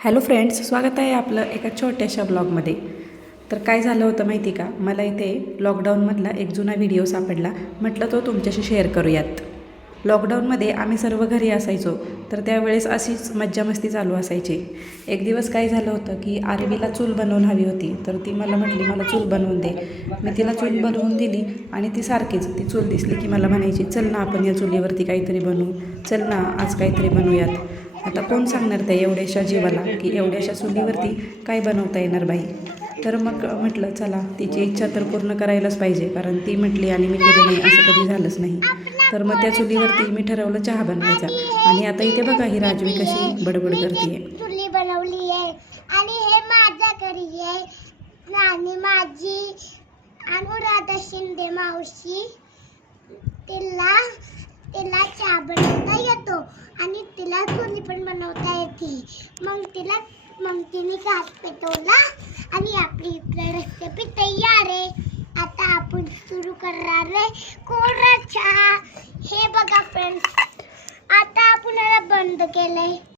Hello friends, स्वागत आहे आपलं एका छोट्याशा ब्लॉगमध्ये. तर काय झालं होतं माहिती का, मला इथे लॉकडाऊनमधला एक जुना व्हिडिओ सापडला. म्हटलं तो तुमच्याशी शेअर करूयात. लॉकडाऊनमध्ये आम्ही सर्व घरी असायचो, तर त्यावेळेस अशीच मज्जामस्ती चालू असायची. एक दिवस काय झालं होतं की आरवीला चूल बनवून हवी होती, तर ती मला म्हटली मला चूल बनवून दे. मी तिला चूल बनवून दिली आणि ती सारखीच ती चूल दिसली की मला म्हणायची, चल ना आपण या चुलीवरती काहीतरी बनवू, चल ना आज काहीतरी बनवूयात. आता कोण सांगणार त्या एवढ्याशा जीवाला की एवढ्याशा चुलीवरती काय बनवता येणार बाई. तर मग म्हटलं चला तिची इच्छा तर पूर्ण करायलाच पाहिजे, कारण ती म्हटली आणि मी केलं नाही असं कधी झालंच नाही. तर मग त्या चुलीवरती मी ठरवलं चहा बनवायचा. आणि आता इथे बघा ही राजवी कशी बडबड करते. चुली बनवली आहे आणि हे माझ्या घरी आहे आणि माझी अनुराधा शिंदे मावशी तिला तिला चहा बनवता येतो आणि तिला चुली पण बनवता येते. मग तिने गॅस पेटवला आणि आपली रेसिपी तयार आहे. आता आपण सुरू करणार आहे कोरा चहा. हे बघा फ्रेंड्स, आता आपण याला बंद केलंय.